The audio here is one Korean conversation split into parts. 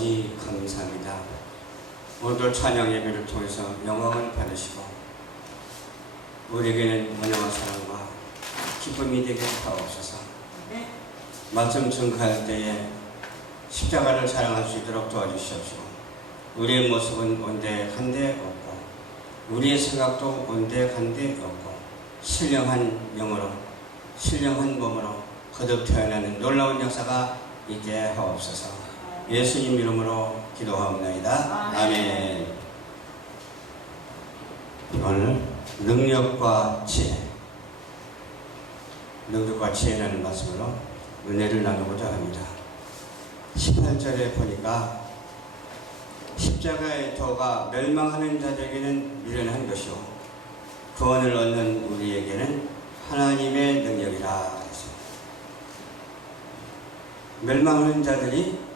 아버지 감사합니다. 오늘 찬양 예배를 통해서 영광을 받으시고 우리에게는 은혜와 사랑과 기쁨이 되게 하옵소서. 말씀 증거할 때에 십자가를 사랑할 수 있도록 도와주시옵시고, 우리의 모습은 온데간데 없고 우리의 생각도 온데간데 없고 신령한 영으로 신령한 몸으로 거듭 태어나는 놀라운 역사가 있게 하옵소서. 예수님 이름으로 기도하옵나이다. 아멘. 오늘 능력과 지혜, 능력과 지혜라는 말씀으로 은혜를 나누고자 합니다. 18절에 보니까 십자가의 도가 멸망하는 자들에게는 미련한 것이요 구원을 얻는 우리에게는 하나님의 능력이라 했습니다. 멸망하는 자들이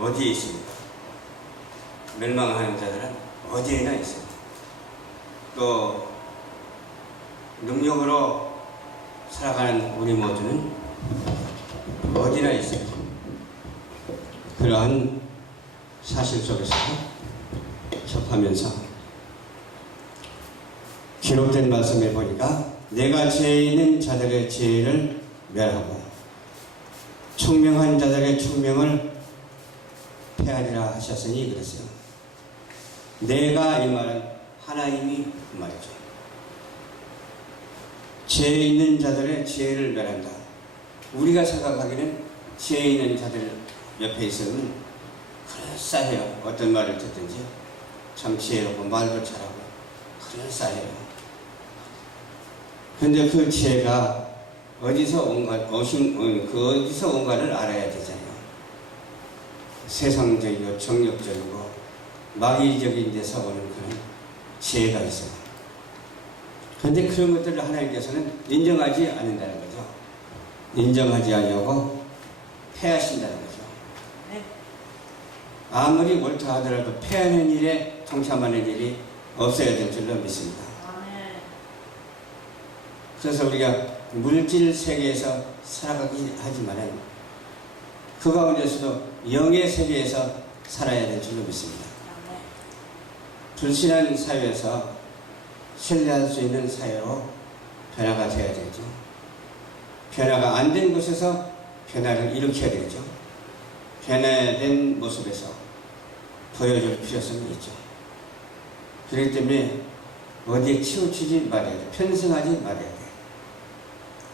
어디에 있습니까? 멸망하는 자들은 어디에나 있습니다. 또 능력으로 살아가는 우리 모두는 어디나 있습니다. 그러한 사실 속에서 접하면서 기록된 말씀에 보니까 내가 지혜 있는 자들의 지혜를 멸하고 총명한 자들의 총명을 폐하리라 하셨으니 그랬어요. 내가 이 말은 하나님이 그 말이죠. 지혜 있는 자들의 지혜를 멸한다. 우리가 생각하기는 지혜 있는 자들 옆에 있으면 그럴싸해요. 어떤 말을 듣든지 참 지혜롭고 말도 잘하고 그럴싸해요. 근데 그 지혜가 어디서 어디서 온가를 알아야 되잖아요. 세상적이고 정력적이고 마귀적인 데서 오는 그런 지혜가 있어요. 그런데 그런 것들을 하나님께서는 인정하지 않는다는 거죠. 인정하지 않냐고 패하신다는 거죠. 아무리 옳다 하더라도 패하는 일에 동참하는 일이 없어야 될 줄로 믿습니다. 그래서 우리가 물질 세계에서 살아가기 하지만은 그 가운데서도 영의 세계에서 살아야 될 줄로 믿습니다. 불신한 사회에서 신뢰할 수 있는 사회로 변화가 되어야 되죠. 변화가 안 된 곳에서 변화를 일으켜야 되죠. 변화된 모습에서 보여줄 필요성이 있죠. 그렇기 때문에 어디에 치우치지 말아야 돼. 편승하지 말아야 돼.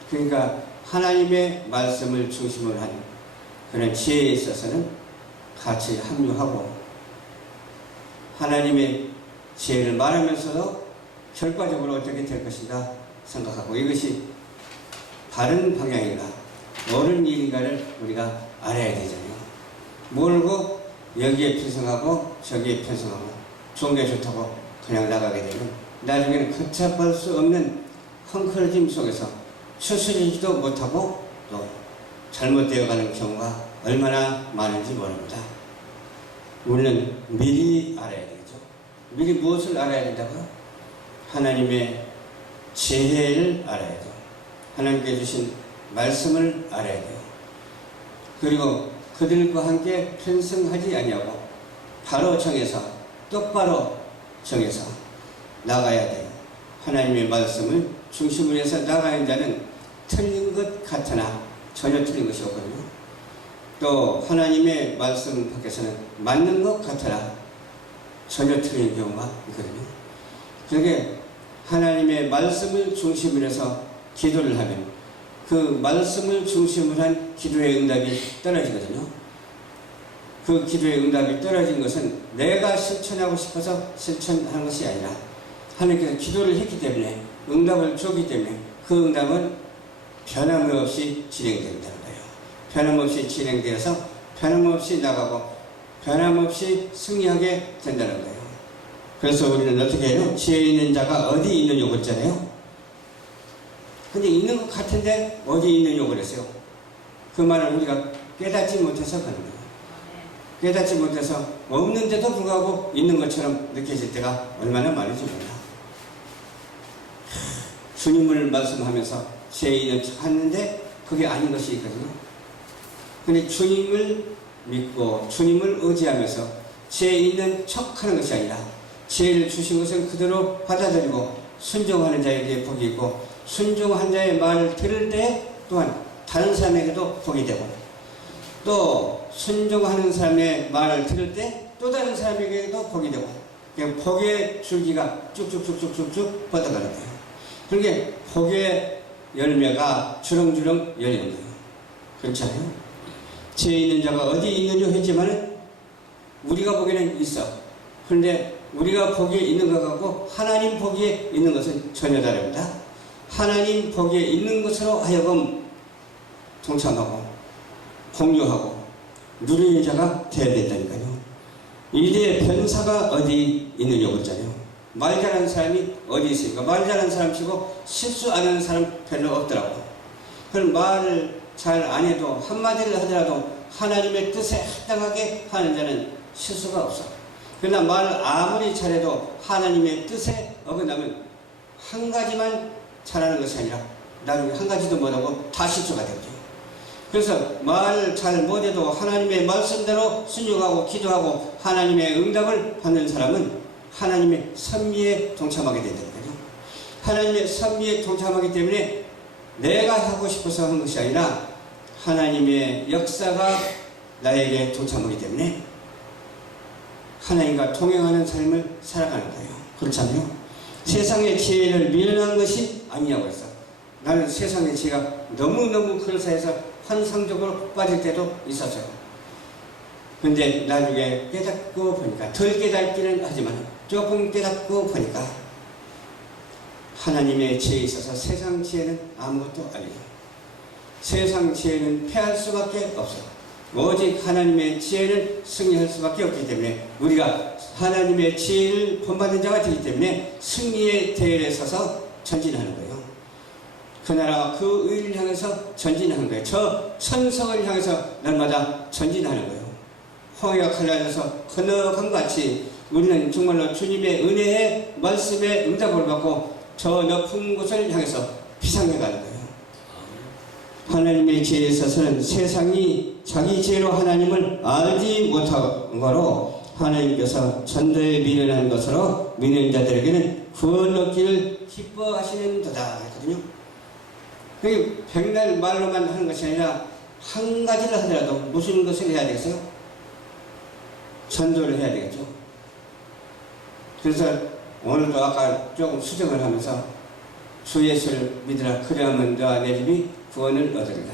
그러니까 하나님의 말씀을 중심으로 한 그런 지혜에 있어서는 같이 합류하고 하나님의 지혜를 말하면서도 결과적으로 어떻게 될 것인가 생각하고 이것이 바른 방향인가 옳은 일인가를 우리가 알아야 되잖아요. 모르고 여기에 편성하고 저기에 편성하고 좋은 게 좋다고 그냥 나가게 되면 나중에는 걷잡을 수 없는 헝클어짐 속에서 추스리지도 못하고 또 잘못되어 가는 경우가 얼마나 많은지 모릅니다. 우리는 미리 알아야 되겠죠. 미리 무엇을 알아야 된다고요? 하나님의 지혜를 알아야죠. 하나님께 주신 말씀을 알아야 돼요. 그리고 그들과 함께 편승하지 아니하고 바로 정해서 똑바로 정해서 나가야 돼요. 하나님의 말씀을 중심으로 해서 나가는 자는 틀린 것 같으나 전혀 틀린 것이 없거든요. 또 하나님의 말씀 밖에서는 맞는 것 같으나 전혀 틀린 경우가 있거든요. 그러게 하나님의 말씀을 중심으로 해서 기도를 하면 그 말씀을 중심으로 한 기도의 응답이 떨어지거든요. 그 기도의 응답이 떨어진 것은 내가 실천하고 싶어서 실천하는 것이 아니라 하나님께서 기도를 했기 때문에 응답을 줬기 때문에 그 응답은 변함없이 진행된다는 거예요. 변함없이 진행되어서 변함없이 나가고 변함없이 승리하게 된다는 거예요. 그래서 우리는 어떻게 해요? 지혜 있는 자가 어디 있는 요구 있잖아요. 근데 있는 것 같은데 어디 있는 요구를 했어요? 그 말을 우리가 깨닫지 못해서 그런 거예요. 깨닫지 못해서 없는데도 불구하고 있는 것처럼 느껴질 때가 얼마나 많은지 몰라. 주님을 말씀하면서 지혜 있는 척 하는데 그게 아닌 것이 있거든요. 근데 주님을 믿고 주님을 의지하면서 죄 있는 척하는 것이 아니라 죄를 주신 것은 그대로 받아들이고 순종하는 자에게 복이 있고 순종한 자의 말을 들을 때 또한 다른 사람에게도 복이 되고 또 순종하는 사람의 말을 들을 때 또 다른 사람에게도 복이 되고 복의 줄기가 쭉쭉쭉쭉쭉 뻗어가는 거예요. 그러니까 복의 열매가 주렁주렁 열리는 거예요. 그렇잖아요. 죄 있는 자가 어디 있느냐 했지만은 우리가 보기에는 있어. 그런데 우리가 보기에 있는 것 같고 하나님 보기에 있는 것은 전혀 다릅니다. 하나님 보기에 있는 것으로 하여금 동참하고 공유하고 누리는 자가 되어야 된다니까요. 이래 변사가 어디 있느냐 그러잖아요. 말 잘하는 사람이 어디 있습니까? 말 잘하는 사람 치고 실수 안 하는 사람 별로 없더라고. 그럼 말을 잘 안 해도 한마디를 하더라도 하나님의 뜻에 합당하게 하는 자는 실수가 없어. 그러나 말을 아무리 잘해도 하나님의 뜻에 어긋나면 한 가지만 잘하는 것이 아니라 나중에 한 가지도 못하고 다 실수가 되죠. 그래서 말을 잘 못해도 하나님의 말씀대로 순종하고 기도하고 하나님의 응답을 받는 사람은 하나님의 섭리에 동참하게 된다니까요. 하나님의 섭리에 동참하기 때문에 내가 하고 싶어서 한 것이 아니라 하나님의 역사가 나에게 동참하기 때문에 하나님과 동행하는 삶을 살아가는 거예요. 그렇잖아요. 세상의 지혜를 미련한 것이 아니냐고 했어. 나는 세상의 지혜가 너무너무 그럴싸해서 환상적으로 빠질 때도 있었어요. 근데 나중에 깨닫고 보니까 덜 깨닫기는 하지만 조금 깨닫고 보니까 하나님의 지혜에 있어서 세상 지혜는 아무것도 아니에요. 세상 지혜는 패할 수밖에 없어요. 오직 하나님의 지혜를 승리할 수밖에 없기 때문에 우리가 하나님의 지혜를 본받는 자가 되기 때문에 승리의 대열에 서서 전진하는 거예요. 그 나라와 그 의를 향해서 전진하는 거예요. 저 천성을 향해서 날마다 전진하는 거예요. 홍해가 갈라져서 건너간 같이 우리는 정말로 주님의 은혜의 말씀에 응답을 받고 저 높은 곳을 향해서 비상해 가는 거예요. 하나님의 지혜에 있어서는 세상이 자기 지혜로 하나님을 알지 못한 거로 하나님께서 전도에 미련한 것으로 믿는 자들에게는 구원 얻기를 기뻐하시는도다 했거든요. 그게 백날 말로만 하는 것이 아니라 한 가지를 하더라도 무슨 것을 해야 되겠어요? 전도를 해야 되겠죠. 그래서 오늘도 아까 조금 수정을 하면서 주 예수를 믿으라 그리하면 너와 내 집이 구원을 얻으리라.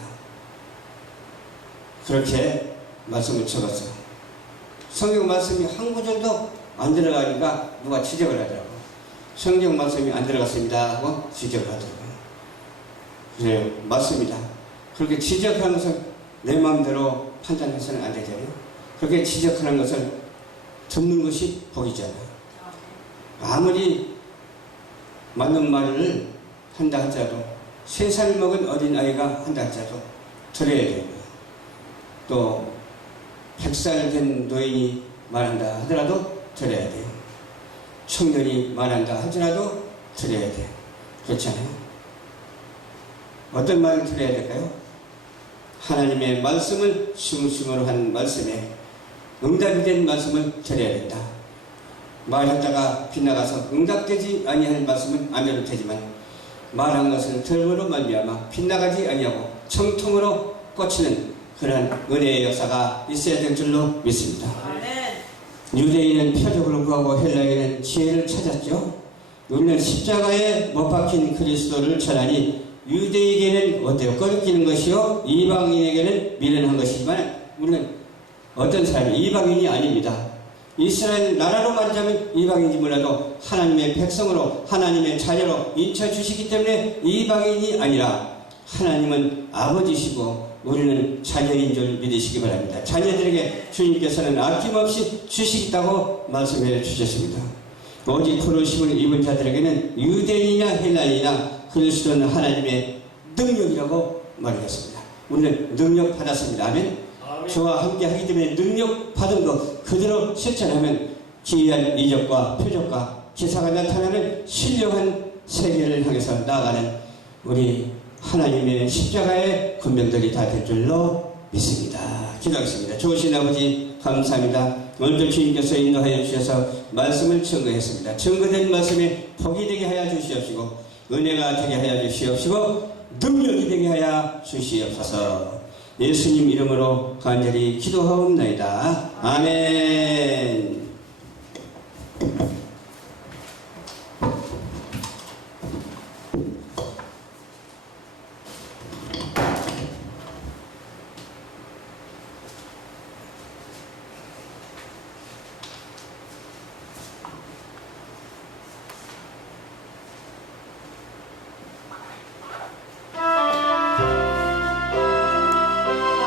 그렇게 말씀을 적었어요. 성경 말씀이 한 구절도 안 들어가니까 누가 지적을 하더라고. 성경 말씀이 안 들어갔습니다 하고 지적을 하더라고요. 그래요. 맞습니다. 그렇게 지적하는 것을 내 마음대로 판단해서는 안 되잖아요. 그렇게 지적하는 것을 듣는 것이 복이잖아요. 아무리 맞는 말을 한다 하더라도 3살 먹은 어린아이가 한다 하더라도 들어야 되고요. 또 100살 된 노인이 말한다 하더라도 들어야 돼요. 청년이 말한다 하더라도 들어야 돼요. 그렇잖아요. 어떤 말을 들어야 될까요? 하나님의 말씀을 심으심으로 한 말씀에 응답이 된 말씀을 드려야 된다. 말했다가 빗나가서 응답되지 아니할 말씀은 안 해도 되지만 말한 것을 들음으로 말미암아 빗나가지 아니하고 정통으로 꽂히는 그런 은혜의 역사가 있어야 될 줄로 믿습니다. 유대인은 표적을 구하고 헬라인은 지혜를 찾았죠. 우리는 십자가에 못 박힌 그리스도를 전하니 유대인에게는 어때요? 꺼리끼는 것이요 이방인에게는 미련한 것이지만 우리는 어떤 사람이 이방인이 아닙니다. 이스라엘 나라로 말하자면 이방인인지 몰라도 하나님의 백성으로 하나님의 자녀로 인쳐주시기 때문에 이방인이 아니라 하나님은 아버지시고 우리는 자녀인 줄 믿으시기 바랍니다. 자녀들에게 주님께서는 아낌없이 주시겠다고 말씀해 주셨습니다. 오직 부르심을 입은 자들에게는 유대인이나 헬라인이나 그리스도는 하나님의 능력이라고 말하겠습니다. 우리는 능력 받았습니다. 아멘. 저와 함께 하기 때문에 능력 받은 것 그대로 실천하면 기이한 이적과 표적과 기사가 나타나는 신령한 세계를 향해서 나아가는 우리 하나님의 십자가의 군병들이 다 될 줄로 믿습니다. 기도하겠습니다. 좋으신 아버지 감사합니다. 오늘도 주님께서 인도하여 주셔서 말씀을 증거했습니다. 증거된 말씀에 복이 되게 하여 주시옵시고 은혜가 되게 하여 주시옵시고 능력이 되게 하여 주시옵소서. 예수님 이름으로 간절히 기도하옵나이다. 아멘.